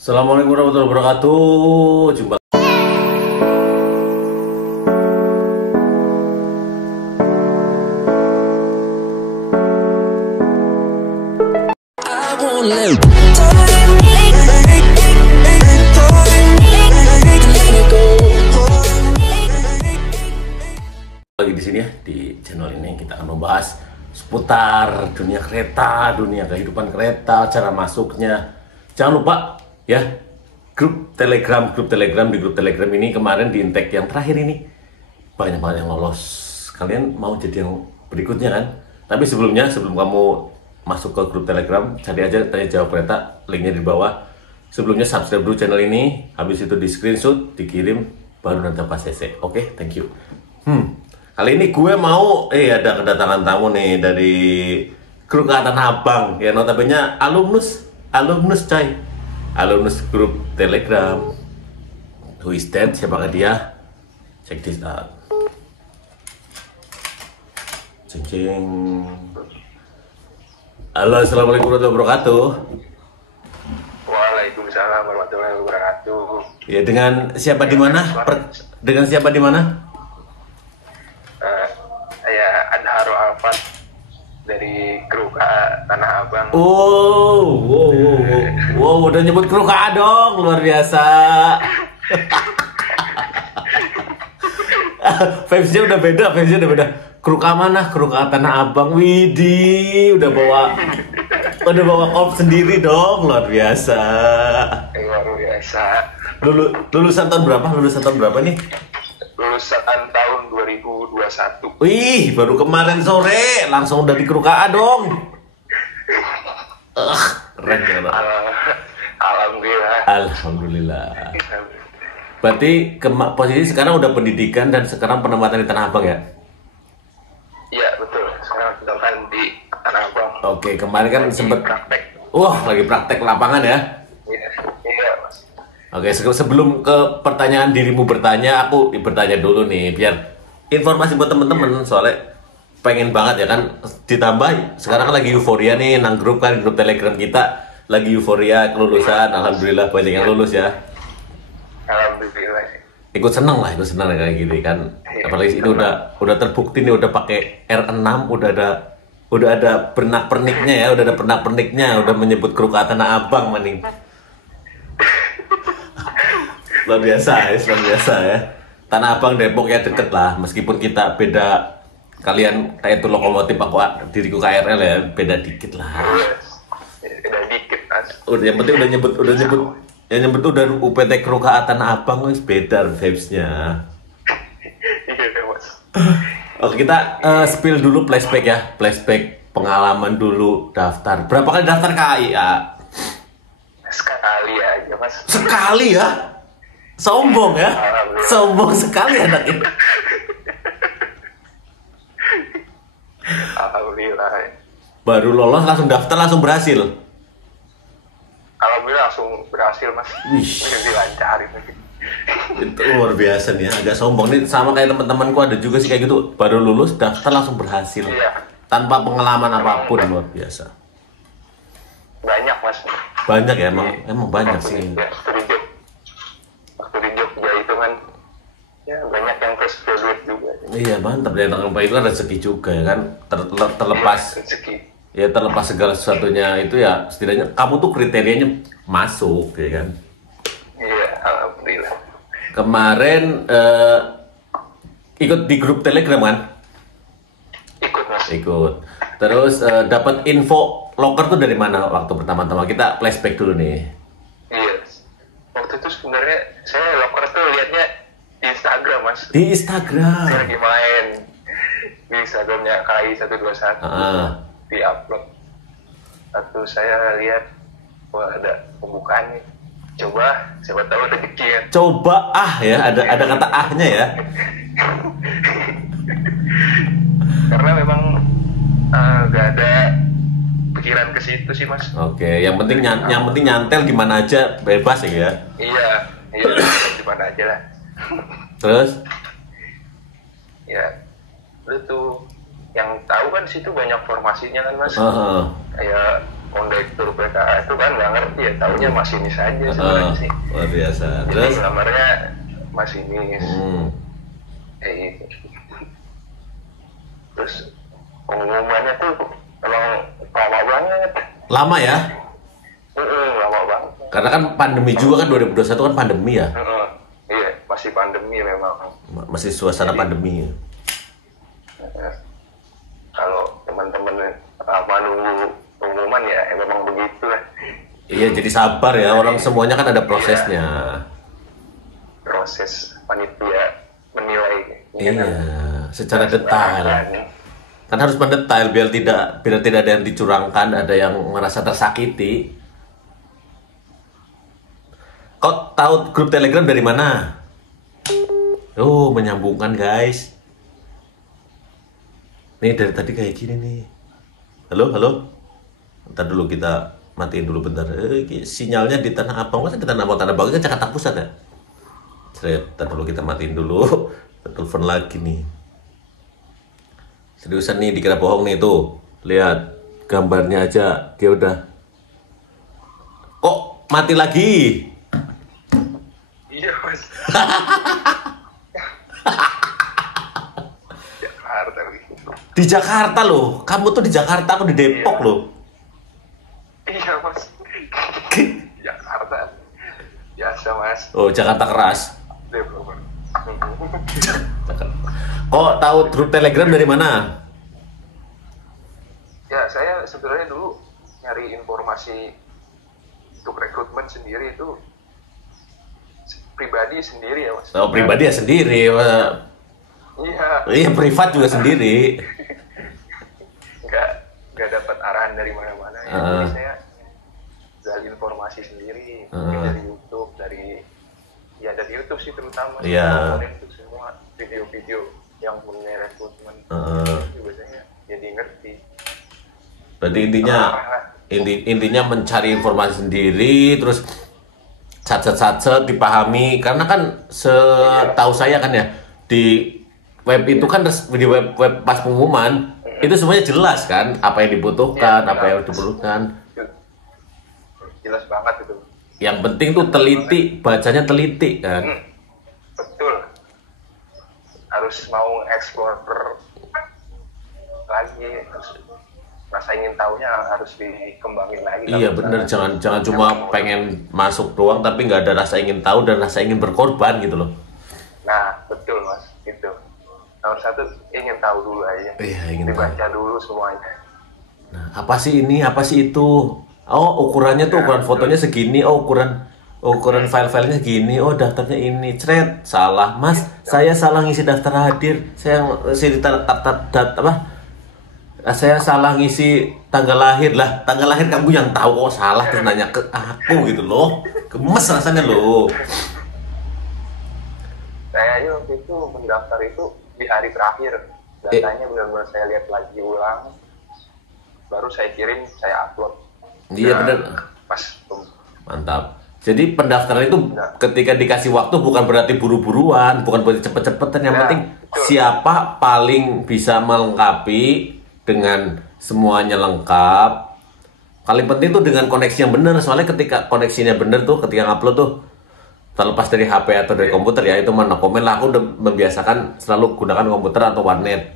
Assalamualaikum warahmatullahi wabarakatuh. Jumpa lagi di sini ya, di channel ini kita akan membahas seputar dunia kereta, dunia kehidupan kereta, cara masuknya. Jangan lupa ya, grup Telegram di grup Telegram ini kemarin di intake yang terakhir ini banyak banget yang lolos. Kalian mau jadi yang berikutnya kan? Tapi sebelum kamu masuk ke grup Telegram, cari aja tanya jawab kereta, linknya di bawah. Sebelumnya subscribe dulu channel ini, habis itu di screenshot, dikirim, baru nanti pas CC. Oke, thank you. Kali ini gue mau, ada kedatangan tamu nih dari grup Tanah Abang, ya notabene alumnus coy, alumnus grup Telegram. Who is that? Siapakah dia? Check this out. Cing. Halo, assalamualaikum warahmatullahi wabarakatuh. Waalaikumsalam warahmatullahi wabarakatuh. Ya, dengan siapa di mana? Dengan siapa di mana? Saya Adharo Alfat dari grup Tanah Abang. Wow, udah nyebut kru KA dong, luar biasa. Vibes-nya udah beda. Kru KA mana? Kru KA Tanah Abang. Widih, udah bawa kop sendiri dong, luar biasa. Luar biasa. Lulusan tahun berapa nih? Lulusan tahun 2021. Wih, baru kemarin sore langsung udah di kru KA dong. Keren ya, Pak. Alhamdulillah. Berarti posisi sekarang udah pendidikan dan sekarang penempatan di Tanah Abang ya? Iya, betul. Sekarang penempatan di Tanah Abang. Oke, kemarin kan sempet praktek. Wah, lagi praktek lapangan ya? Iya, Mas. Oke, sebelum ke pertanyaan dirimu bertanya, aku bertanya dulu nih, biar informasi buat temen-temen, soalnya pengen banget ya kan, ditambah sekarang kan lagi euforia nih, grup Telegram kita lagi euforia kelulusan, alhamdulillah banyak yang lulus ya. Alhamdulillah. Ikut seneng ya kayak gini kan, apalagi ini udah terbukti nih, udah pakai R6, udah ada pernak-perniknya ya, udah menyebut kru Tanah Abang maning. Luar biasa ya. Tanah Abang Depok ya deket lah, meskipun kita beda, kalian kayak itu lokomotif, diriku KRL ya, beda dikit lah. Beda dikit, Mas. Yang penting udah nyebut udah UPT Kru Tanah Abang, wis beda vibes-nya. Iya, Mas. Oke, kita spill dulu flashback pengalaman dulu daftar. Berapa kali daftar KAI ya? Sekali aja, Mas. Sekali ya? Sombong ya? Sombong sekali anaknya. Alhamdulillah. Baru lolos langsung daftar, langsung berhasil. Alhamdulillah langsung berhasil, Mas. Wih. Dilancarin lagi. Itu luar biasa nih, agak sombong nih, sama kayak teman-temanku ada juga sih kayak gitu, baru lulus daftar langsung berhasil. Iya. Tanpa pengalaman apapun, luar biasa. Banyak, Mas. Banyak ya, emang banyak sih. Waktu di Jogja itu kan ya banyak yang fresh graduate juga. Iya, mantap deh, itu kan rezeki juga ya kan, terlepas rezeki. Ya terlepas segala sesuatunya itu ya, setidaknya kamu tuh kriterianya masuk ya kan. Iya, alhamdulillah. Kemarin ikut di grup Telegram kan? Ikut, Mas. Ikut. Terus dapat info loker tuh dari mana waktu pertama-tama? Kita flashback dulu nih. Iya. Waktu itu sebenarnya saya loker tuh liatnya di Instagram, Mas. Di Instagram. Saya lagi main di Instagramnya KAI 121. Di upload. Lalu saya lihat, wah ada pembukaan nih. Coba, siapa tahu ada rezeki. Coba ya, ada kata ahnya ya. Karena memang gak ada pikiran ke situ sih, Mas. Oke, yang penting nyantel gimana aja, bebas ya. Iya, gimana aja lah. Terus? Ya, lu tuh yang tahu kan situ banyak formasinya kan, Mas. Uh-huh. Kayak kondektur PKA itu kan nggak ngerti ya, taunya masinis aja sebenarnya sih. Luar biasa. Terus nomornya masinis. Kayak gitu. Terus pengumumannya tuh emang lama banget. Lama ya? Lama banget. Karena kan pandemi juga kan, 2021 kan pandemi ya? Iya, masih pandemi memang. Masih suasana pandemi. Kalau teman-teman nunggu pengumuman ya memang begitu lah. Iya, jadi sabar ya, orang semuanya kan ada prosesnya. Proses panitia menilai. Iya, secara detail. Kan harus mendetail biar tidak ada yang dicurangkan, ada yang merasa tersakiti. Kok tahu grup Telegram dari mana? Oh, menyambungkan guys. Nih dari tadi kayak gini nih. Halo. Ntar dulu kita matiin dulu bentar. Sinyalnya di Tanah Abang, masa di Tanah Abang kan Jakarta Pusat ya? Ntar dulu kita matiin dulu. Telepon lagi nih. Seriusan nih, dikira bohong nih tuh. Lihat gambarnya aja, dia udah. Kok mati lagi? Iya mas. Jakarta. Di Jakarta loh, kamu tuh di Jakarta, aku di Depok loh. Iya mas. Jakarta. Biasa mas. Oh, Jakarta keras. Depok. Kok tahu grup Telegram dari mana? Ya saya sebenarnya dulu nyari informasi untuk rekrutmen sendiri itu pribadi sendiri ya mas. Oh, pribadi ya sendiri. Iya. Iya, privat juga sendiri. Nggak dapat arahan dari mana-mana ya. Jadi saya gali informasi sendiri dari YouTube, dari YouTube sih terutama. Iya. Itu semua video-video yang punya rekrutmen. Biasanya jadi ngerti. Berarti intinya mencari informasi sendiri, terus satset dipahami, karena kan setahu saya kan ya di web itu kan di web pas pengumuman itu semuanya jelas kan, apa yang dibutuhkan, apa yang diperlukan. Jelas banget itu. Yang penting tuh teliti, bacanya teliti kan. Betul. Harus mau explore lagi, rasa ingin tahunya harus dikembangin lagi. Iya bener, jangan cuma pengen masuk doang tapi nggak ada rasa ingin tahu dan rasa ingin berkorban gitu loh. Nah betul mas, itu nomor satu, ingin tahu dulu aja. Iya, ingin dibaca tahu dulu semuanya. Nah, apa sih ini, apa sih itu? Oh, ukurannya tuh, ukuran fotonya segini. Oh, ukuran file-filenya segini. Oh, daftarnya ini. Cret, salah mas, saya salah ngisi daftar hadir. Saya ngisi saya salah ngisi tanggal lahir. Lah, tanggal lahir kamu yang tahu kok salah, terus nanya ke aku gitu loh. Gemes rasanya loh. Saya aja waktu itu mendaftar itu di hari terakhir, datanya benar-benar saya lihat lagi ulang, baru saya kirim, saya upload. Iya benar. Pas. Mantap. Jadi pendaftaran itu ketika dikasih waktu bukan berarti buru-buruan, bukan berarti cepet-cepetan. Yang penting betul. Siapa paling bisa melengkapi dengan semuanya lengkap. Paling penting tuh dengan koneksi yang benar. Soalnya ketika koneksinya benar tuh, ketika ngupload tuh, terlepas dari HP atau dari komputer ya, itu mana komen lah. Aku udah membiasakan selalu gunakan komputer atau warnet.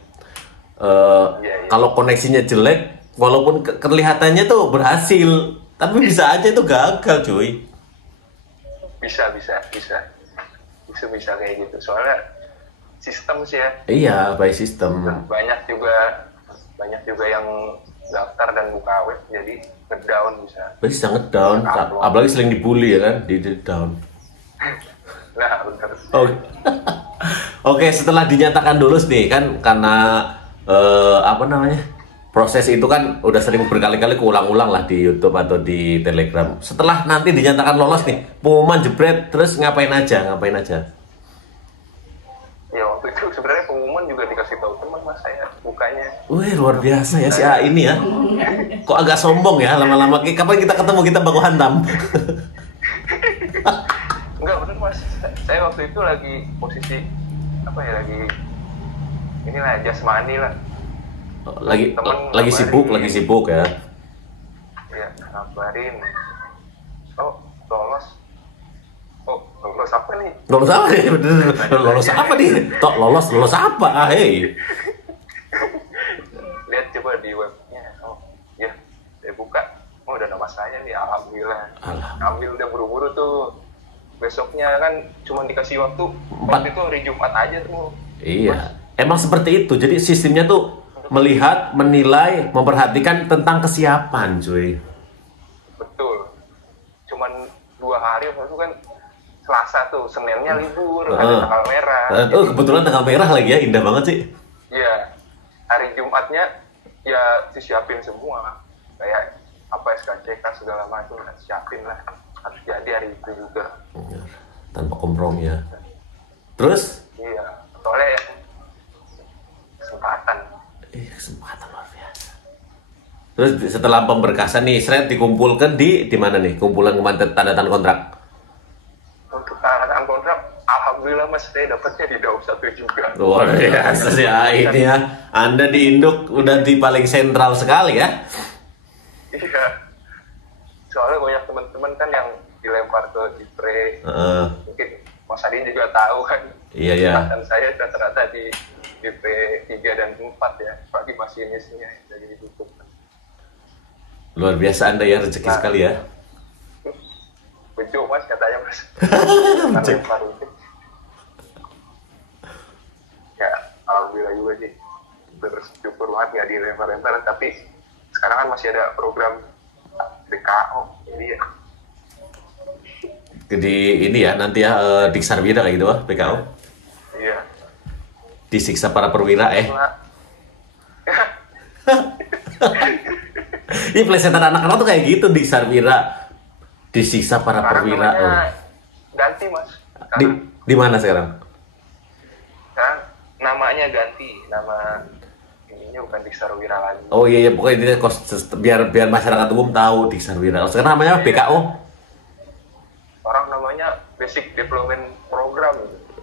Kalau koneksinya jelek, walaupun kelihatannya tuh berhasil, tapi bisa aja itu gagal cuy. Bisa kayak gitu. Soalnya sistem sih ya. Iya, by sistem. Banyak juga yang daftar dan buka web jadi ngedown bisa ngedown. Apalagi sering dibully ya kan, di down. Nah, benar. Oke, setelah dinyatakan lulus nih kan, karena proses itu kan udah sering berkali-kali keulang-ulang lah di YouTube atau di Telegram. Setelah nanti dinyatakan lolos nih, pengumuman jebret, terus ngapain aja? Ya waktu itu sebenarnya pengumuman juga dikasih tahu teman mas, saya bukanya. Wih, luar biasa ya si A ini ya. Kok agak sombong ya lama-lama. Kapan kita ketemu, kita baku hantam. Enggak bener mas, saya waktu itu lagi posisi lagi jasmani lah. Lagi sibuk ya. ya ngabarin, oh lolos. Oh, lolos apa nih? Lolos apa nih? Lolos apa nih? Tok lolos apa? Hei. Lihat coba di webnya. Oh, ya, saya buka. Oh, udah nama saya nih, alhamdulillah. Ambil udah buru-buru tuh. Besoknya kan cuma dikasih waktu itu hari Jumat aja tuh. Iya. Emang seperti itu. Jadi sistemnya tuh melihat, menilai, memperhatikan tentang kesiapan, cuy. Betul. Cuman 2 hari waktu itu kan Selasa tuh, Seninnya libur, ada tanggal merah. Oh, kebetulan tanggal merah lagi ya, indah banget sih. Iya. Hari Jumatnya ya disiapin semua. Kayak apa SKCK segala macam siapin lah. Harus jadi hari itu juga. Tanpa kompromi ya. Terus? Iya. Soalnya kesempatan. Kesempatan luar biasa. Terus setelah pemberkasan nih, seret dikumpulkan di mana nih? Kumpulan tanda tangan kontrak. Untuk tanda tangan kontrak, alhamdulillah mas saya dapatnya di Daop 1 juga. Luar biasa sih ini ya. Anda di Induk udah di paling sentral sekali ya. Iya. Soalnya banyak teman-teman kan yang dilempar ke Cipre. Mungkin Mas Adi juga tahu kan. Iya ya. Dan saya rata-rata di DP 3 dan 4 ya, bagi masinisnya jadi ditutup. Luar biasa Anda ya, rezeki sekali ya. Bejo mas katanya mas. Ya, alhamdulillah juga sih. Bersyukur banget nggak dilempar-lempar, tapi sekarang kan masih ada program BKO, jadi ya. Di ini ya, nanti ya Diksarwira kayak gitu BKO. Iya. Disiksa para perwira Ini plesetan anak-anak tuh kayak gitu di Sarwira, disiksa para perwira. Ganti mas. Di mana sekarang? Sekarang namanya ganti, nama ininya bukan di Sarwira lagi. Oh iya pokoknya biar masyarakat umum tahu di Sarwira. Sekarang namanya BKO. Orang namanya Basic Development Program.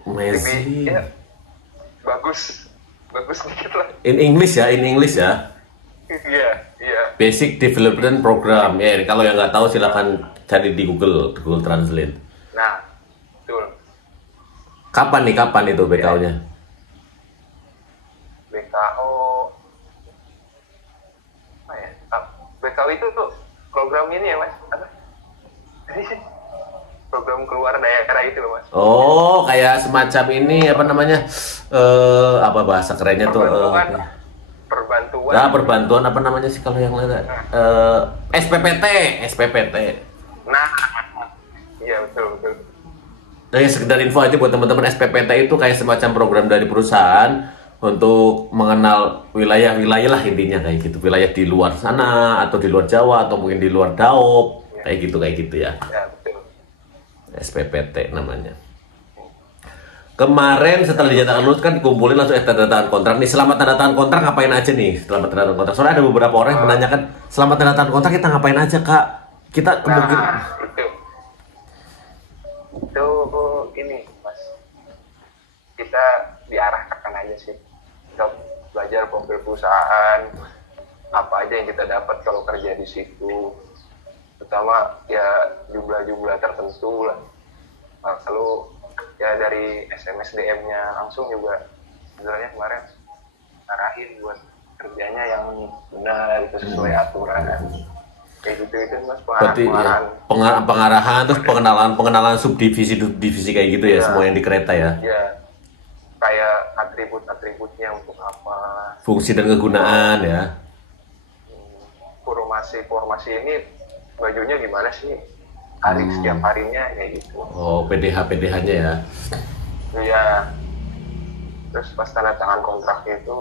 Messi. Ya, bagus dikit lah. In English ya. Iya. Basic Development Program. Ya, kalau yang nggak tahu silakan cari di Google Translate. Nah, betul. Kapan itu BKO-nya? BKO, apa ya? BKO itu tuh program ini ya mas? Apa? Program keluar daerah itu loh mas. Oh, kayak semacam ini apa namanya? Apa bahasa kerennya tuh? Perbantuan. Nah, perbantuan apa namanya sih kalau yang lain? SPPT. Nah, iya betul. Nah, ya sekedar info aja buat teman-teman, SPPT itu kayak semacam program dari perusahaan untuk mengenal wilayah-wilayah lah intinya kayak gitu. Wilayah di luar sana atau di luar Jawa atau mungkin di luar Daop. Ya. Kayak gitu ya. Ya, betul. SPPT namanya. Kemarin setelah dinyatakan lulus kan dikumpulin langsung tanda tangan kontrak nih. Selama tanda tangan kontrak ngapain aja nih? Selama tanda tangan kontrak. Soalnya ada beberapa orang yang menanyakan selama tanda tangan kontrak kita ngapain aja kak? Kita kemungkinan itu ini mas, kita diarahkan aja sih. Kita belajar profil perusahaan, apa aja yang kita dapat kalau kerja di situ. Terutama ya jumlah tertentu lah. Lalu ya dari SMSDM-nya langsung juga sebenarnya kemarin arahin buat kerjanya yang benar itu sesuai aturan kayak gitu itu mas. Pengarahan terus pengenalan subdivisi kayak gitu ya, semua yang di kereta ya. Iya, kayak atributnya untuk apa, fungsi dan kegunaan ya. Formasi ini bajunya gimana sih setiap harinya kayak gitu. Oh, PDH-nya ya. Iya. Terus pas tanda tangan kontrak itu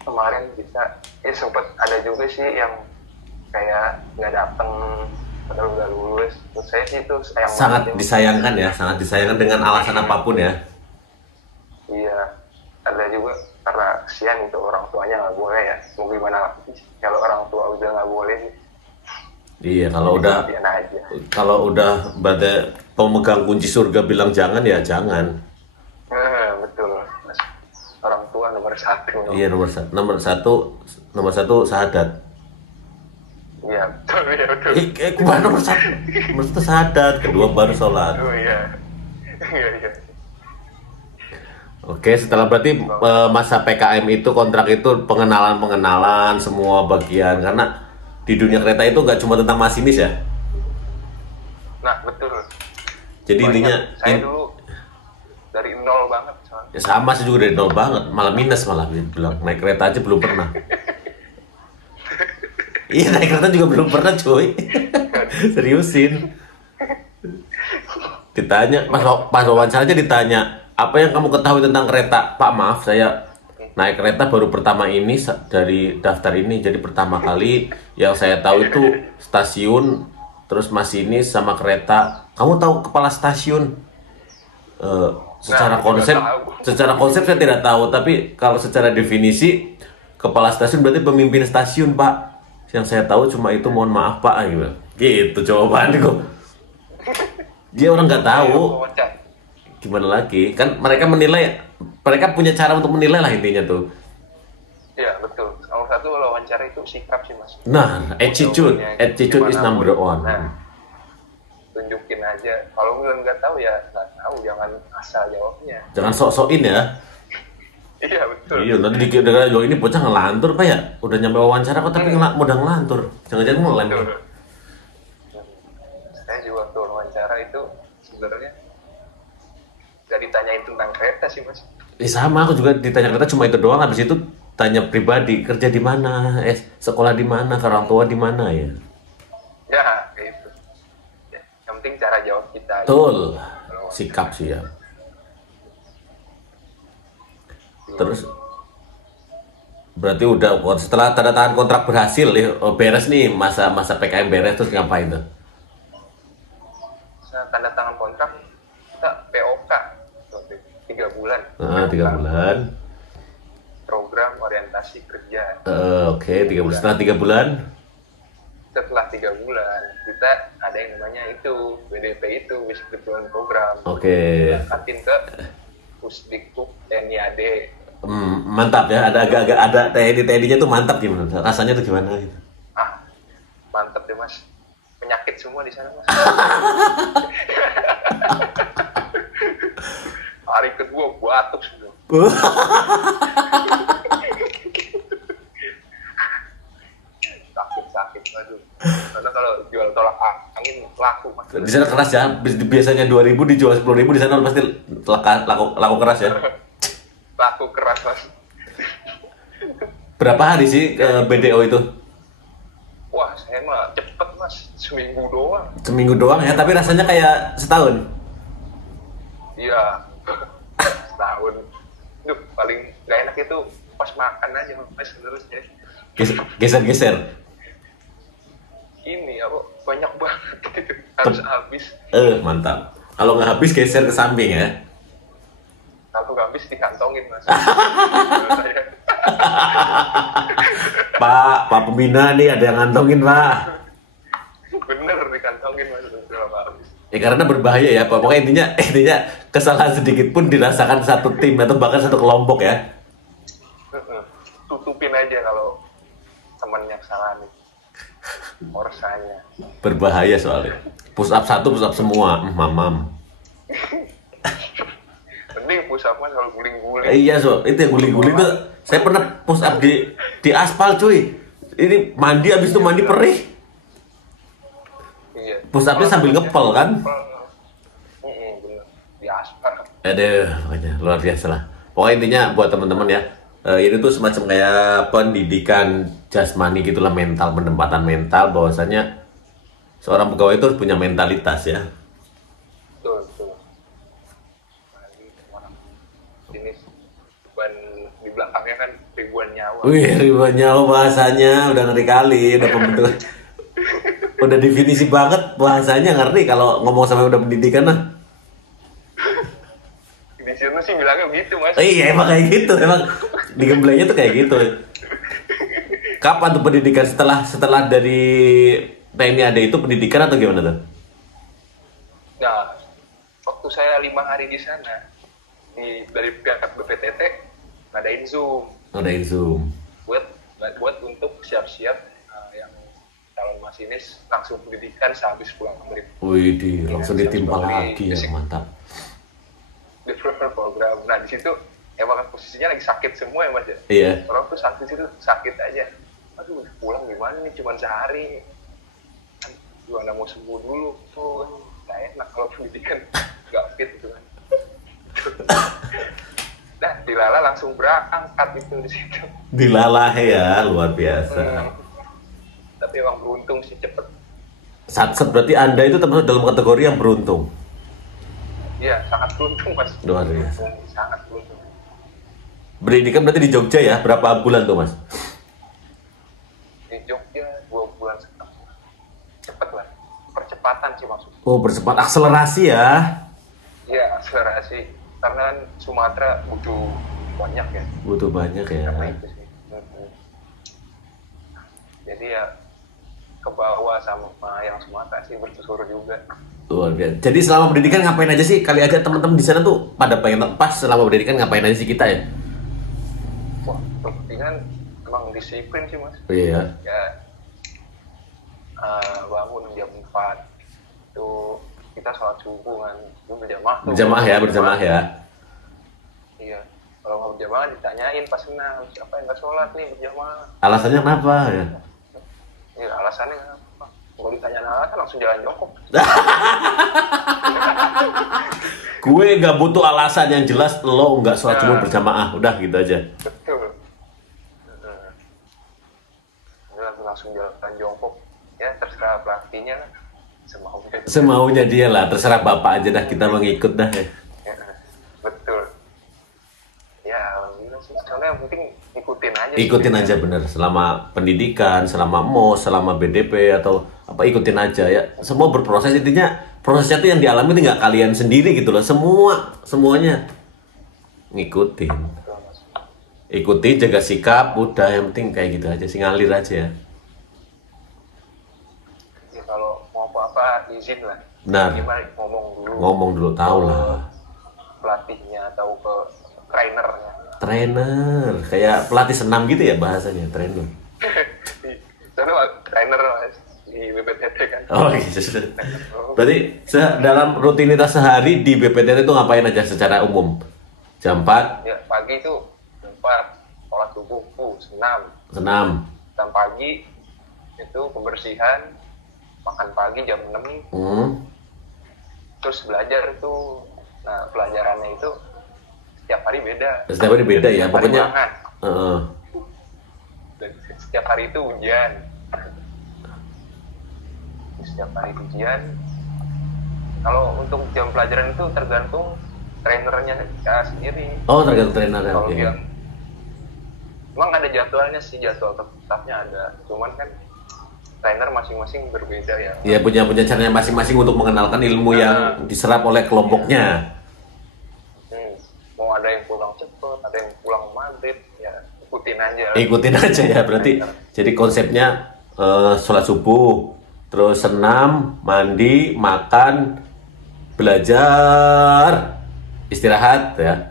kemarin kita sempet ada juga sih yang kayak nggak datang padahal udah lulus. Menurut saya sih itu sangat disayangkan dengan alasan apapun ya. Iya. Ada juga karena kesian itu orang tuanya nggak boleh ya. Mau gimana kalau orang tua udah nggak boleh. Iya, kalau udah berarti pemegang kunci surga bilang jangan ya jangan. Betul, mas. Orang tua nomor 1. Iya nomor satu syahadat. Iya betul, iya betul. Baru nomor satu, mesti sadat, kedua baru sholat. Oh iya, iya iya. Oke, setelah berarti masa PKM itu kontrak itu pengenalan semua bagian, karena di dunia kereta itu nggak cuma tentang masinis ya. Nah betul. Jadi intinya saya dulu dari nol banget soalnya. Ya sama sih juga dari nol banget, malah minus malah bilang naik kereta aja belum pernah. Iya naik kereta juga belum pernah cuy. Seriusin. Ditanya pas wawancara aja ditanya apa yang kamu ketahui tentang kereta. Pak maaf saya naik kereta baru pertama ini dari daftar ini, jadi pertama kali yang saya tahu itu stasiun terus masinis sama kereta. Kamu tahu kepala stasiun? Secara konsep saya tidak tahu, tapi kalau secara definisi kepala stasiun berarti pemimpin stasiun pak. Yang saya tahu cuma itu, mohon maaf pak gitu jawaban kok. Dia orang nggak tahu gimana lagi kan, mereka menilai, mereka punya cara untuk menilai lah intinya tuh. Iya betul, salah satu wawancara itu sikap sih mas. Nah attitude is number one. Nah, tunjukin aja, kalau nggak tahu ya nggak tahu, jangan asal jawabnya, jangan sok-sokin ya. Iya betul. Iya nanti dikira ini bocah ngelantur pak ya, udah nyampe wawancara kok tapi udah ngelantur, jangan-jangan ngelem. Saya juga tuh wawancara itu sebenarnya gak ditanyain tentang kereta sih mas. Sama aku juga ditanya kereta cuma itu doang, habis itu tanya pribadi, kerja di mana, sekolah di mana, orang tua di mana ya. Ya itu. Ya, yang penting cara jawab kita. Betul. Sikap sih ya. Terus berarti udah setelah tanda tangan kontrak berhasil beres nih, masa PKM beres, terus ngapain tuh? Tanda tangan kontrak kita POK 3 bulan. 3 bulan. Program orientasi kerja. Oke, 3 bulan. Setelah 3 bulan? Setelah 3 bulan kita ada yang namanya itu BDP itu Basic Deployment Program. Oke. Kantin ke Pusdikbud TNI AD. Mantap ya, ada agak-agak ada TNI-nya tuh mantap gimana? Rasanya tuh gimana gitu? Mantap deh mas. Penyakit semua di sana mas. Hari kedua batuk semua. Sakit aduh. Karena kalau jual tolak angin laku mas. Di sana keras ya, biasanya 2.000 dijual 10.000, di sana pasti laku keras ya. Laku keras mas. Berapa hari sih BDO itu? Wah saya mah cepet mas, seminggu doang. Seminggu doang ya, tapi rasanya kayak setahun. Iya, setahun. Duh, paling gak enak itu pas makan aja mas seterusnya. Geser-geser. Ini apa banyak banget gitu. Harus habis. Mantap. Kalau nggak habis geser ke samping ya. Kalau nggak habis dikantongin mas. Pak pembina nih ada yang ngantongin pak. Bener dikantongin mas kalau habis. Ya karena berbahaya ya pak. Pokoknya intinya kesalahan sedikit pun dirasakan satu tim atau bahkan satu kelompok ya. Tutupin aja kalau temennya kesalahan orsanya. Berbahaya soalnya. Push up 1, push up semua. Mamam. Mending push up mas kalau guling-guling. Iya so, itu yang guling-guling tuh. Saya pernah push up di aspal cuy. Ini mandi, abis itu mandi perih. Iya. Push upnya sambil ngepel kan? Bener. Di aspal. Aduh, pokoknya luar biasa lah. Pokoknya intinya buat teman-teman ya, ini tuh semacam kayak pendidikan jasmani gitulah, mental, penempatan mental, bahwasanya seorang pegawai itu harus punya mentalitas ya. Betul. Ini beban di belakangnya kan ribuan nyawa. Wih, ribuan nyawa bahasanya udah ngeri kali, udah pembentuk, udah definisi banget bahasanya, ngerti kalau ngomong sama udah pendidikan lah. Di sini sih bilangnya begitu mas. Iya emang kayak gitu, emang di Gemblengnya tuh kayak gitu. Kapan tuh pendidikan, setelah dari TNI AD itu pendidikan atau gimana tuh? Nah, waktu saya 5 hari di sana, dari pihak BPTT ngadain Zoom. Ngadain Zoom. Buat untuk siap-siap yang calon masinis langsung pendidikan sehabis pulang maghrib. Wih, langsung ditimpa lagi ya, mantap. Developer program. Nah di situ emang posisinya lagi sakit semua ya Mas ya. Iya. Orang tuh sakit aja. Aduh pulang gimana nih, cuma sehari. Gimana mau sembuh dulu tuh, nggak enak kalau pendidikan nggak fit gitu kan. Nah, Dilala langsung berangkat itu di situ. Dilala ya, luar biasa. Tapi emang beruntung sih, cepet. Satset berarti Anda itu termasuk dalam kategori yang beruntung. Iya, sangat beruntung Mas. Luar biasa. Sangat beruntung. Pendidikan berarti di Jogja ya, berapa bulan tuh Mas? Di Jogja 2 bulan setengah. Cepet lah. Percepatan sih maksudnya. Oh, percepat akselerasi ya. Iya, akselerasi. Karena kan Sumatera butuh banyak ya. Butuh banyak ya. Karena itu sih. Jadi ya ke bawah sama yang Sumatera sih bersusur juga. Luar biasa. Jadi selama pendidikan ngapain aja sih? Kali aja teman-teman di sana tuh pada pengen lepas selama pendidikan ngapain aja sih kita ya? Wah, pendidikan emang disiplin sih Mas. Iya. Ya bangun jam 4 itu kita sholat subuh kan, itu berjamaah. Berjamaah ya. Iya. Kalau nggak berjamaah ditanyain pas senang, siapa yang nggak sholat nih berjamaah? Alasannya kenapa ya? Ya alasannya apa? Kalau ditanya alasan langsung jalan jongkok. Gue nggak butuh alasan yang jelas, lo nggak sholat subuh berjamaah, udah gitu aja. Betul. Langsung jalan jongkok. Ya terserah pelatihnya lah. Semaunya dia lah, terserah bapak aja dah, kita mengikut dah ya. Betul. Ya alhamdulillah sih, soalnya yang penting ikutin aja bener, selama pendidikan, selama MOS, selama BDP atau apa, ikutin aja ya, semua berproses. Intinya prosesnya tuh yang dialami itu nggak kalian sendiri gitu loh, semuanya ngikutin, jaga sikap, udah, yang penting kayak gitu aja sih, ngalir aja. Kalau mau apa-apa izin lah. Benar. Gimana Ngomong dulu, tahu lah. Pelatihnya atau ke trainernya. Trainer, kayak pelatih senam gitu ya bahasanya, trainer. Soalnya trainer di BPTT kan. Oh iya. Berarti dalam rutinitas sehari di BPTT itu ngapain aja secara umum? Jam 4? Ya, pagi itu jam 4, sholat subuh, Senam. Jam pagi itu pembersihan, makan pagi jam 6. Terus belajar itu, nah pelajarannya itu setiap hari beda ya, pokoknya. Setiap hari itu ujian. Setiap hari ujian. Kalau untuk jam pelajaran itu tergantung trainernya sendiri. Oh, tergantung trainernya. Kalau yang emang ada jadwalnya sih, jadwal tetapnya ada. Cuman kan trainer masing-masing berbeda ya. Iya, punya caranya masing-masing untuk mengenalkan ilmu yang diserap oleh kelompoknya. Mau ada yang pulang cepet, ada yang pulang maghrib, ya ikutin aja ya, berarti jadi konsepnya sholat subuh, terus senam, mandi, makan, belajar, istirahat ya.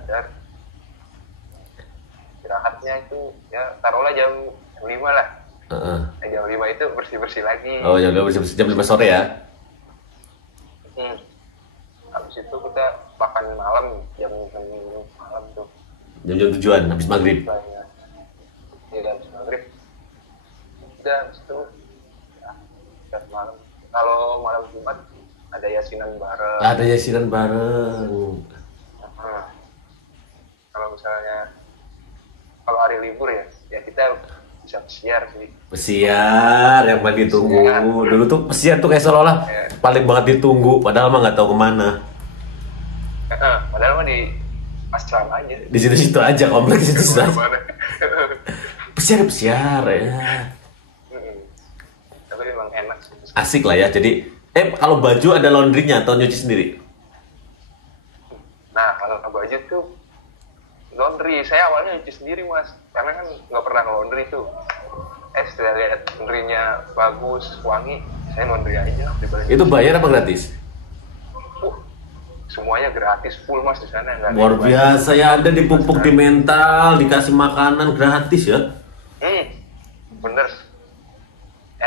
Istirahatnya itu ya taruhlah jam 5 lah. Jam 5 itu bersih-bersih lagi. Oh, jam 5 bersih-bersih, jam 5 sore ya. Habis itu kita makan malam jam malam tuh. Jam 7-an habis maghrib. Iya, habis maghrib. Udah, habis itu ya, malam. Kalau malam Jumat ada yasinan bareng. Kalau misalnya kalau hari libur ya kita bisa pesiar sih. Pesiar yang paling ditunggu. Dulu tuh pesiar tuh kayak seolah-olah paling banget ditunggu, padahal mah nggak tahu kemana. Padahal mah di asrama aja. Di situ-situ aja, kompleks itu sudah. Pesiar ya. Tapi memang enak sih. Asik lah ya. Jadi kalau baju ada laundrynya atau nyuci sendiri? Nah, kalau baju tuh laundry. Saya awalnya nyuci sendiri Mas, karena kan nggak pernah laundry tuh. Setelah lihat laundrynya bagus, wangi, saya laundry aja. Itu bayar apa gratis? Semuanya gratis, full Mas di sana. Luar biasa ya, Anda dipupuk di mental, dikasih makanan gratis ya? Bener.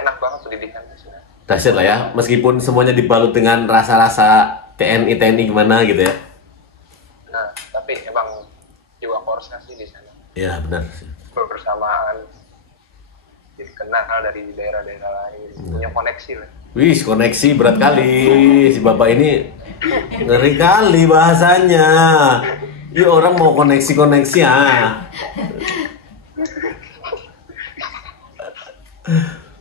enak banget pendidikannya sebenarnya. Dahsyat lah ya, meskipun semuanya dibalut dengan rasa-rasa TNI gimana gitu ya. Nah, tapi emang jiwa korsa sih di sana. Iya benar. Bersamaan, jadi kenal dari daerah-daerah lain, punya koneksi lah. Wih, koneksi berat kali si bapak ini, ngeri kali bahasanya. Ini orang mau koneksi ah.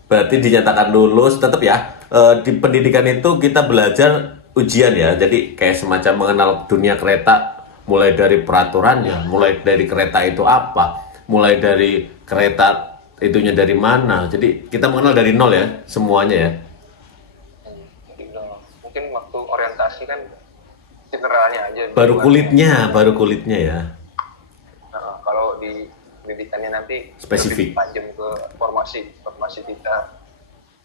Berarti dinyatakan lulus, tetap ya. Di pendidikan itu kita belajar ujian ya. Jadi kayak semacam mengenal dunia kereta, mulai dari peraturannya, mulai dari kereta itu apa, mulai dari kereta itunya dari mana. Jadi kita mengenal dari nol ya, semuanya ya. Mungkin waktu orientasi kan generalnya aja. Baru kulitnya ya. Nah, kalau di pendidikannya nanti spesifik, lebih tajam ke formasi kita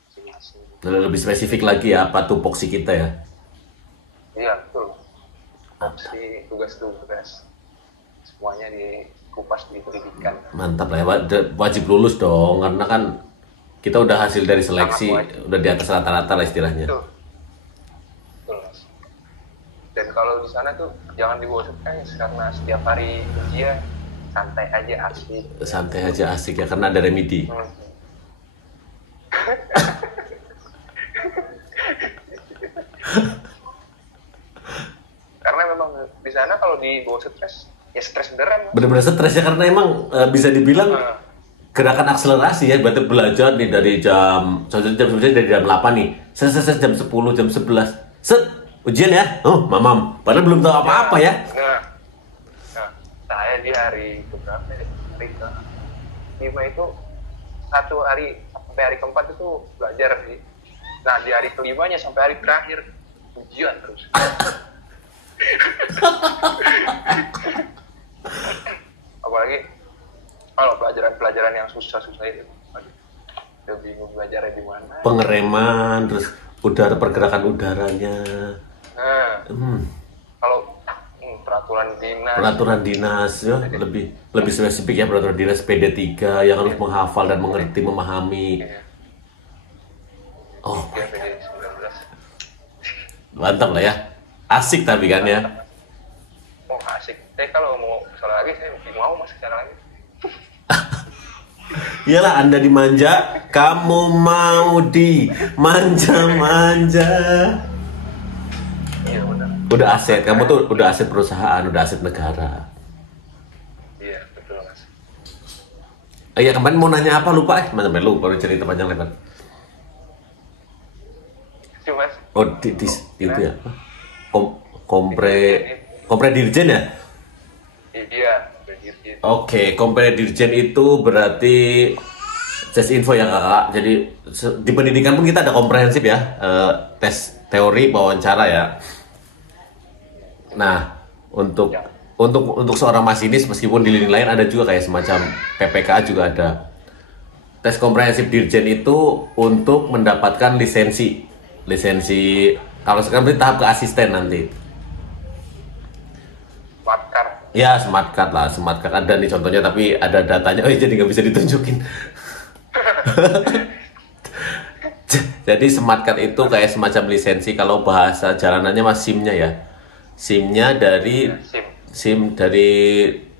masing-masing. Lebih spesifik lagi ya, apa tupoksi kita ya? Iya betul. Opsi tugas-tugas semuanya dikupas di pendidikan. Mantap lah ya, wajib lulus dong, karena kan kita udah hasil dari seleksi, udah di atas rata-rata lah istilahnya. Betul. Dan kalau di sana tuh jangan dibawa stres karena setiap hari ujian santai aja asik ya, karena ada remedi. Karena memang di sana kalau dibawa stres ya stres beneran. Bener-bener stres ya, karena emang bisa dibilang gerakan akselerasi ya. Berarti belajar nih dari jam 8 nih, jam 10, jam 11, ujian ya, mamam, padahal belum tahu apa-apa ya. Nah, saya di hari keberapa ya? Hari ke-5 itu satu hari sampai hari ke-4 itu belajar sih. Nah di hari ke-5-nya sampai hari terakhir ujian terus. Apalagi kalau pelajaran yang susah-susah itu, udah bingung belajarnya di mana. Pengereman, terus pergerakan udaranya. Kalau peraturan dinas ya, lebih spesifik ya, peraturan dinas PD3 yang harus menghafal dan mengerti, memahami. Oh, mantap lah ya, asik tapi kan ya. Oh asik. Kalau mau salah lagi saya mau masuk sana lagi. Iyalah, Anda dimanja, kamu mau dimanja-manja. Iya benar. Udah aset, kamu tuh udah aset perusahaan, udah aset negara. Iya betul mas. Iya, kemarin mau nanya apa lupa sampai lupa, baru cerita panjang lebar. Mas. Oh itu ya, kompre dirjen ya? Iya. Oke, kompre dirjen itu berarti tes info ya kakak. Jadi di pendidikan pun kita ada komprehensif ya, tes teori, wawancara ya. Nah, untuk seorang masinis meskipun di lini lain ada juga kayak semacam PPKA juga ada. Tes komprehensif dirjen itu untuk mendapatkan lisensi kalau sekarang berarti tahap ke asisten nanti. Smart card. Ya, smart card ada nih contohnya, tapi ada datanya, jadi nggak bisa ditunjukin. Jadi smart card itu kayak semacam lisensi, kalau bahasa jalanannya mas SIM-nya ya. SIM-nya dari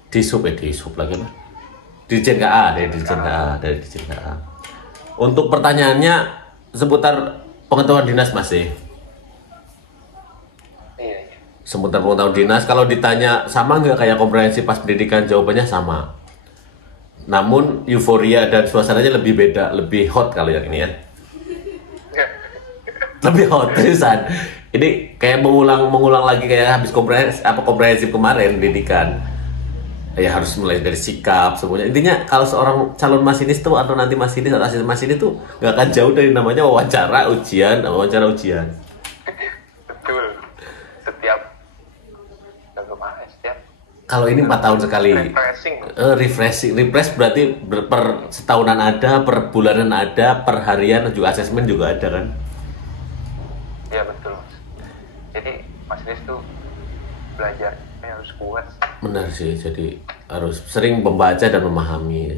Disub lagi mah. Dirjen KA, dari Dirjen KA. Untuk pertanyaannya seputar pengetahuan dinas masih. Seputar pengetahuan dinas, kalau ditanya sama nggak kayak komprehensif pas pendidikan, jawabannya sama. Namun euforia dan suasananya lebih beda, lebih hot kalau yang ini ya. Lebih hot terusan. Ini kayak mengulang lagi kayak habis komprehensif kemarin pendidikan. Ya harus mulai dari sikap semuanya. Intinya kalau seorang calon masinis tuh atau nanti masinis atau asisten masinis tuh nggak akan jauh dari namanya wawancara ujian. Betul. Setiap kalau ini 4 tahun sekali. Refresh berarti per setahunan ada, per bulanan ada, per harian juga, asesmen juga ada kan? Iya betul. Jadi masinis tuh belajarnya harus kuat. Benar sih, jadi harus sering membaca dan memahami.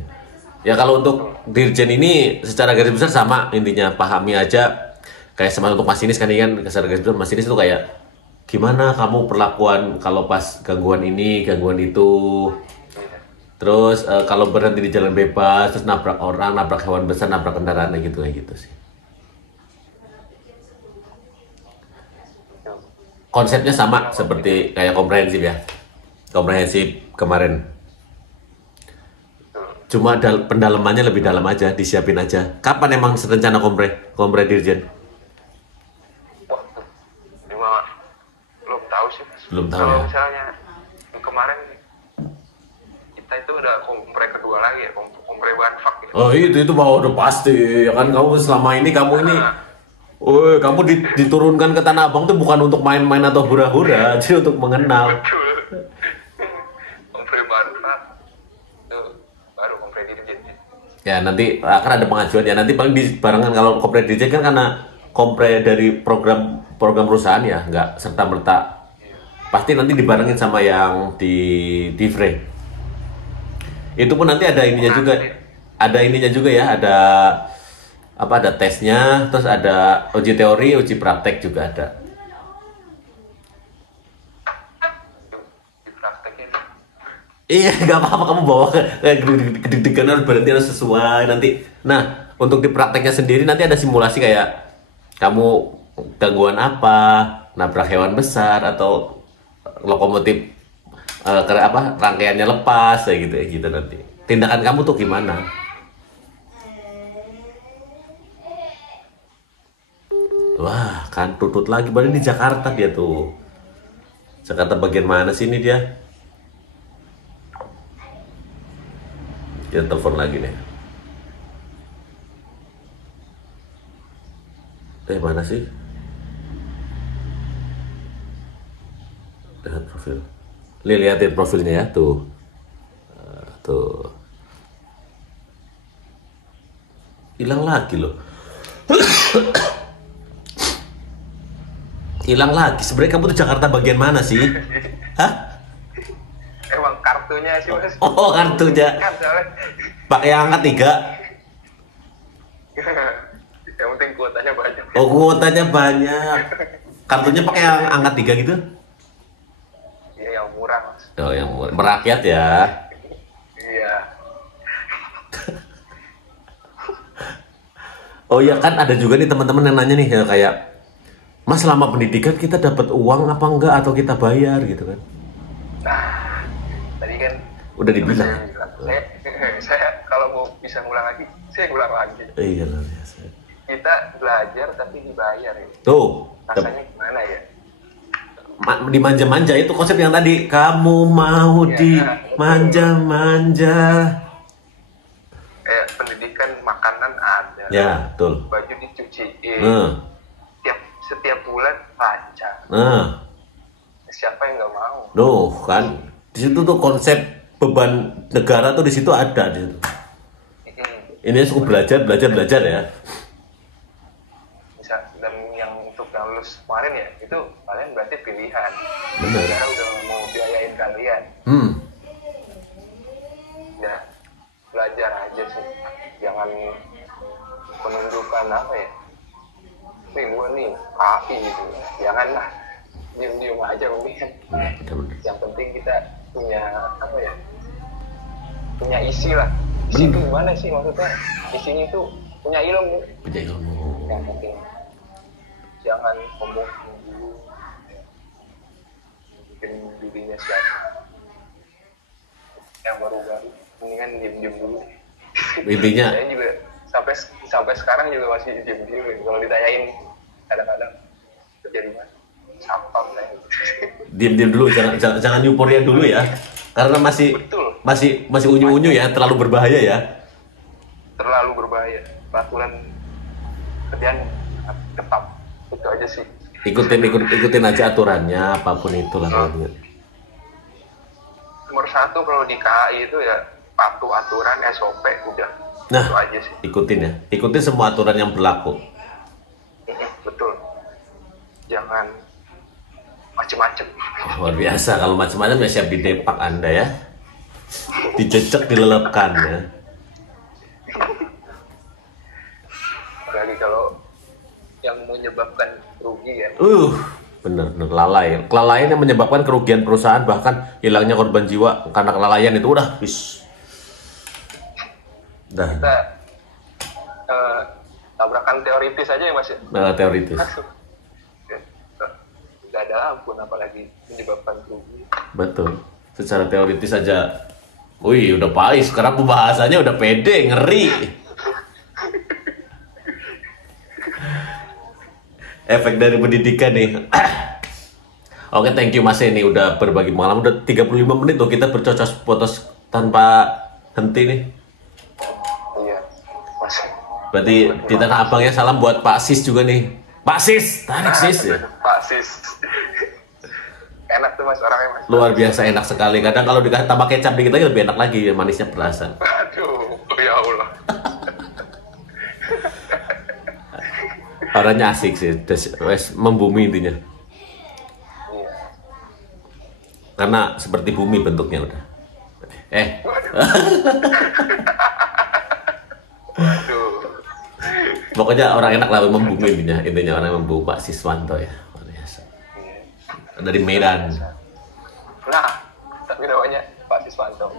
Ya kalau untuk dirjen ini secara garis besar sama intinya, pahami aja kayak sama untuk masinis kan, secara garis besar masinis itu kayak gimana kamu perlakuan kalau pas gangguan ini, gangguan itu. Terus kalau berhenti di jalan bebas, terus nabrak orang, nabrak hewan besar, nabrak kendaraan gitu kayak gitu sih. Konsepnya sama seperti kayak komprehensif ya. Komprehensif kemarin. Cuma pendalamannya lebih dalam aja, disiapin aja. Kapan emang rencana kompre dirjen? Belum tahu sih. Belum tahu kalau ya. Misalnya kemarin kita itu udah kompre kedua lagi ya, kompre banfak gitu. Oh itu mau udah pasti ya kan, kamu selama ini kamu diturunkan ke Tanah Abang tuh bukan untuk main-main atau hura-hura, jadi untuk mengenal. Betul. Kompre banfak itu baru kompre dirjen. Ya nanti akan ada pengajuan ya, nanti paling barengan kalau kompre dirjen kan, karena kompre dari program perusahaan ya, nggak serta merta. Pasti nanti dibarengin sama yang di frame. Itu pun nanti ada ininya juga ya, ada tesnya, terus ada uji teori, uji praktek juga ada. Di praktekin. Iya, nggak apa-apa, kamu bawa kayak deg-degan, harus berhenti, harus sesuai nanti. Nah, untuk di prakteknya sendiri nanti ada simulasi kayak kamu gangguan apa, nabrak hewan besar atau lokomotif rangkaiannya lepas kayak gitu nanti. Tindakan kamu tuh gimana? Wah, kan tutut lagi, baru di Jakarta dia tuh. Jakarta bagian mana sih ini dia? Kita telepon lagi nih. Mana sih? Lihat profil. Lihatin profilnya ya, tuh. Tuh. Hilang lagi loh. Hilang lagi. Sebenarnya kamu tuh Jakarta bagian mana sih? Hah? Emang kartunya sih Mas. Oh, kartunya. Kan soalnya. Pakai angka 3. Yang penting kuotanya banyak. Oh, kuotanya banyak. Kartunya pakai angka 3 gitu? Iya, yang murah Mas. Oh, yang murah. Merakyat ya. Iya. Oh ya kan, ada juga nih teman-teman yang nanya nih kayak, Mas, selama pendidikan kita dapat uang apa enggak, atau kita bayar gitu kan? Nah, tadi kan udah dibilang. Saya kalau mau bisa ngulang lagi, saya ngulang lagi. Iya luar biasa. Kita belajar tapi dibayar ya. Tuh. Rasanya gimana ya? Dimanja-manja itu konsep yang tadi. Kamu mau dimanja-manja. Pendidikan, makanan ada. Ya, betul. Baju dicuciin. Setiap bulan pajak. Siapa yang nggak mau? Duh, kan di situ tuh konsep beban negara tuh di situ ada di situ. Ini cukup belajar ya. Bisa, dan yang untuk yang lulus kemarin ya, itu kalian berarti pilihan. Benar. Negara udah mau biayain kalian. Ya, belajar aja sih. Jangan menunjukkan apa ya. Nih gue nih KAI gitu. Janganlah diem-diem aja mungkin. Yang penting kita punya apa ya? Punya isi lah. Isi itu gimana sih maksudnya? Isinya itu punya ilmu. Yang penting jangan ngomong dulu. Bikin dirinya siapa? Yang baru-baru mendingan diem-diem dulu. Intinya Saya juga sampai sekarang juga masih diem-diem. Kalau ditanyain kadang-kadang kerja di mana? Sampam lah. Diem dulu, jangan euforia dulu ya, karena masih unyu-unyu ya, terlalu berbahaya ya. Terlalu berbahaya. Peraturan kerjaan tetap itu aja sih. Ikutin aja aturannya, apapun itulah. Nomor 1 kalau di KAI itu ya patuh aturan SOP udah. Nah, itu aja sih. Ikutin semua aturan yang berlaku. Betul. Jangan macem-macem. Luar biasa, kalau macam-macam ya siap didepak Anda ya. Dicecek, dilelapkan ya. menyebabkan rugi ya. Bener lalai. Kelalaian yang menyebabkan kerugian perusahaan, bahkan hilangnya korban jiwa karena kelalaian itu udah Kita tabrakan teoritis aja ya Mas ya. Teoritis. Tidak ada ampun, apalagi menyebabkan rugi. Betul. Secara teoritis aja. Wih, udah pahit. Sekarang pembahasannya udah pede, ngeri. Efek dari pendidikan nih. Oke, thank you Mas ini udah berbagi pengalaman. Udah 35 menit tuh kita bercocos fotos tanpa henti nih. Iya, Mas. Berarti di tanah abang ya, salam buat Pak Sis juga nih. Pak Sis, tarik Sis ya. Pak Sis. Enak tuh Mas orangnya Mas. Luar biasa enak sekali. Kadang kalau dikasih tambah kecap dikit lagi lebih enak lagi, manisnya berasa. Aduh, ya Allah. Orangnya asik sih, wes membumi intinya. Iya. Karena seperti bumi bentuknya udah. Waduh. Pokoknya orang enak lah membumi intinya orang membumi. Pak Siswanto ya. Biasa. Dari Medan. Nah, tapi namanya Pak Siswanto.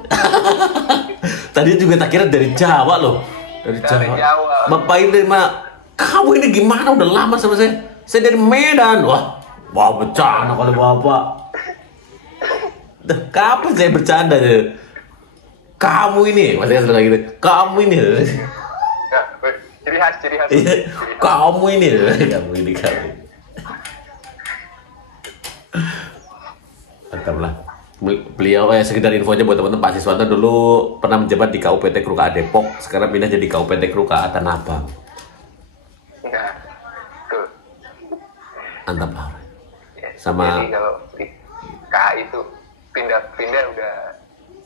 Tadi juga tak kira dari Jawa loh. Dari Jawa. Bapak ini mah, kamu ini gimana? Udah lama sama saya. Saya dari Medan. Wah bercanda kali Bapak. Kapan saya bercanda ya? Kamu ini, maksudnya sudah gitu. Kamu ini. Ya, ciri khas. Kamu ini. Mantap lah. Beliau sekedar info aja buat teman-teman, Pak Siswanto dulu pernah menjabat di KUPT Kruka Depok, sekarang pindah jadi KUPT Kruka Tanah Abang. Nah, tuh. Mantap lah. Ya, sama jadi kalau di KAI itu pindah udah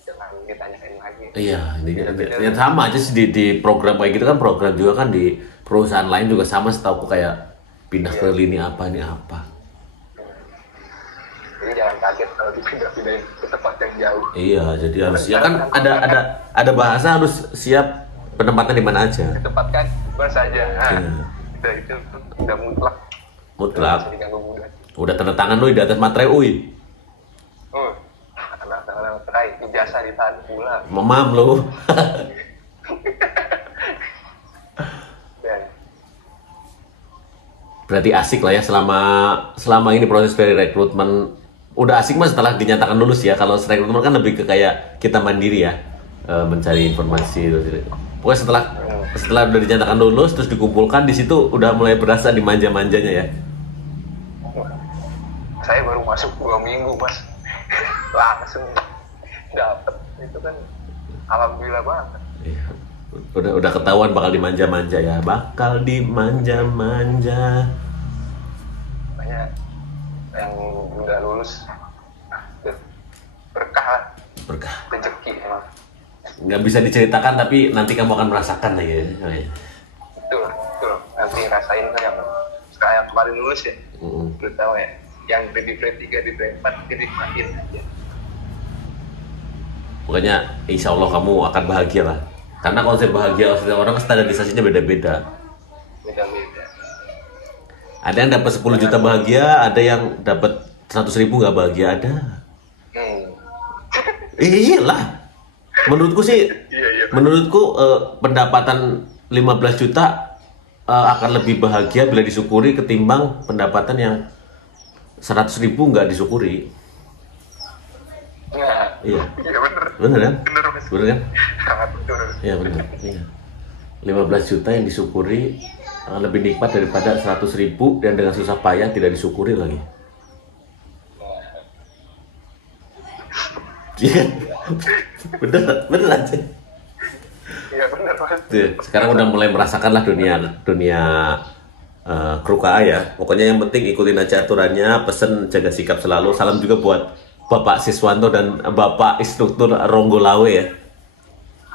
jangan ditanyain lagi. Iya, ini sama aja sih di program kayak gitu kan, program juga kan di perusahaan lain juga sama, setahu aku kayak pindah ke lini apa ini apa. Jadi jangan kaget kalau dipindah-pindahin ke tempat yang jauh. Iya, jadi harus ya kan ada bahasa, harus siap penempatan di mana aja. Ditempatkan bahasa aja. Nah, itu udah mutlak. Mutlak. Udah tanda tangan lu di atas materai, uy. Tanda materai, ijazah ditahan pulang. Mamam lu. Berarti asik lah ya selama ini proses dari rekrutmen. Udah asik mas setelah dinyatakan lulus ya. Kalau rekrutmen kan lebih ke kayak kita mandiri ya, mencari informasi. Pokoknya setelah udah dinyatakan lulus terus dikumpulkan, di situ udah mulai berasa dimanja-manjanya ya. Saya baru masuk 2 minggu mas, langsung dapet. Itu kan alhamdulillah banget. Iya. Udah ketahuan bakal dimanja-manja ya, bakal dimanja-manja. Makanya yang udah lulus berkah rezeki emang. Nggak bisa diceritakan tapi nanti kamu akan merasakan lah ya. Betul. Nanti rasain kan yang sekarang kemarin lulus ya. Belum tahu ya. Yang di grade 3, di grade 4 mungkin nikmatin aja. Pokoknya insya Allah kamu akan bahagia lah. Karena konsep bahagia setiap orang standarisasinya beda-beda. Beda-beda. Ada yang dapat 10 juta bahagia, ada yang dapat 100.000 nggak bahagia, ada. Iyalah. Menurutku sih, menurutku pendapatan 15 juta akan lebih bahagia bila disyukuri ketimbang pendapatan yang 100.000 nggak disyukuri. Nah, iya bener. Bener kan? Bener kan? Sangat betul. Iya bener. Iya. 15 juta yang disyukuri akan lebih nikmat daripada 100.000 dan dengan susah payah tidak disyukuri lagi. Iya. bener aja. Iya bener mas. Sekarang udah mulai merasakan lah dunia Kruka ya. Pokoknya yang penting ikutin aja aturannya, pesen jaga sikap selalu. Salam juga buat Bapak Siswanto dan Bapak Instruktur Ronggolawe ya.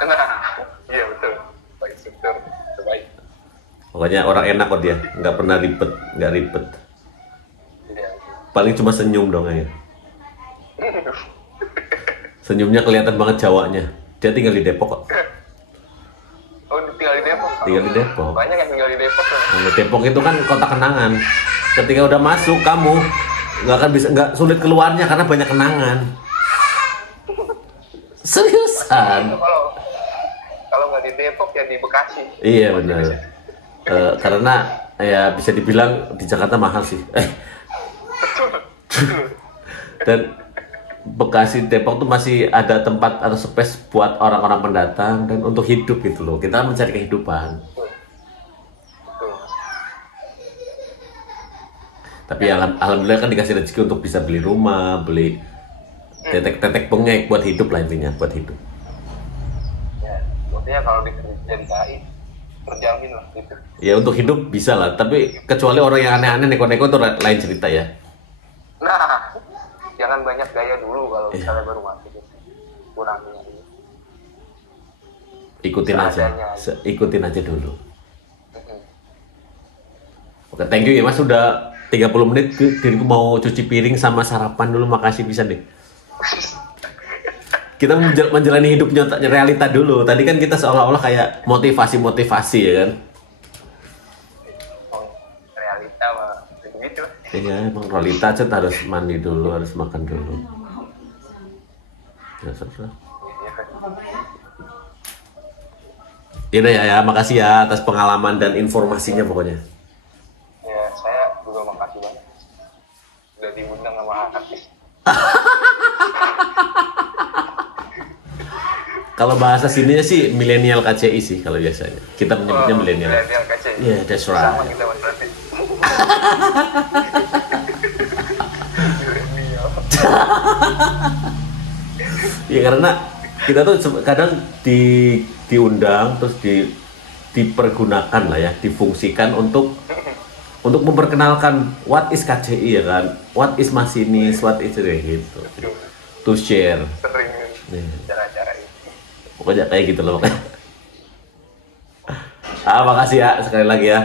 Nah, iya betul. Pak Instruktur terbaik. Pokoknya orang enak kok dia, nggak pernah nggak ribet. Iya. Paling cuma senyum dong ya. Senyumnya kelihatan banget Jawanya. Dia tinggal di Depok kok. Oh, tinggal di Depok. tinggal di Depok. Banyak yang tinggal di Depok. Nah, Depok itu kan kota kenangan. Ketika udah masuk kamu nggak sulit keluarnya karena banyak kenangan. Seriusan. Kalau nggak di Depok ya di Bekasi. Iya benar. Karena ya bisa dibilang di Jakarta mahal sih. Dan Bekasi, Depok tuh masih ada tempat atau space buat orang-orang pendatang dan untuk hidup gitu loh. Kita mencari kehidupan. Tapi alhamdulillah kan dikasih rezeki untuk bisa beli rumah, beli tetek-tetek bengek buat hidup lah intinya, buat hidup. Ya, maksudnya kalau dikerja di KAI terjamin lah gitu. Ya untuk hidup bisa lah, tapi kecuali orang yang aneh-aneh neko-neko itu lain cerita ya. Nah, jangan banyak gaya dulu kalau misalnya baru masuk gitu. Kurangnya. Ikutin aja dulu. Oke, thank you ya Mas, sudah 30 menit diriku mau cuci piring sama sarapan dulu, makasih bisa deh. Kita menjalani hidup realita dulu. Tadi kan kita seolah-olah kayak motivasi ya kan? Realita mah begitu. Iya, emang realita aja harus mandi dulu, harus makan dulu. Ya, sudah. Ya, makasih ya atas pengalaman dan informasinya pokoknya. Ya, saya juga makasih banget. Udah diundang sama artis. Kalau bahasa sininya sih milenial KCI sih kalau biasanya. Kita menyebutnya milenial. Milenial KCI. Yeah, that's right. Sama kita Mas Raffi. Ya karena kita tuh kadang diundang terus dipergunakan lah ya, difungsikan untuk memperkenalkan what is KCI ya kan, what is masinis, what is gitu, to share. Sering cara-cara itu. Pokoknya kayak gitu loh pokoknya. Makasih ya sekali lagi ya.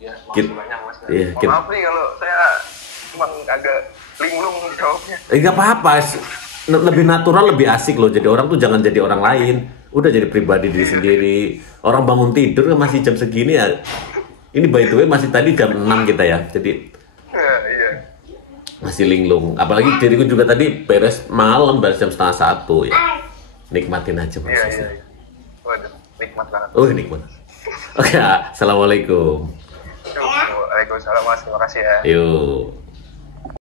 Ya, makasih banyak Mas. Iya, maaf nih kalau saya emang agak linglung jawabnya. Nggak apa-apa, lebih natural, lebih asik loh. Jadi orang tuh jangan jadi orang lain, udah jadi pribadi diri sendiri. Orang bangun tidur kan masih jam segini ya. Ini by the way masih tadi jam 6 kita ya, jadi iya. Masih linglung. Apalagi diriku juga tadi beres jam 12:30 ya. Nikmatin aja prosesnya. Iya. Waduh, nikmat banget. Nikmat. Oke, assalamualaikum. Waalaikumsalam Mas, terima kasih ya. Yuk.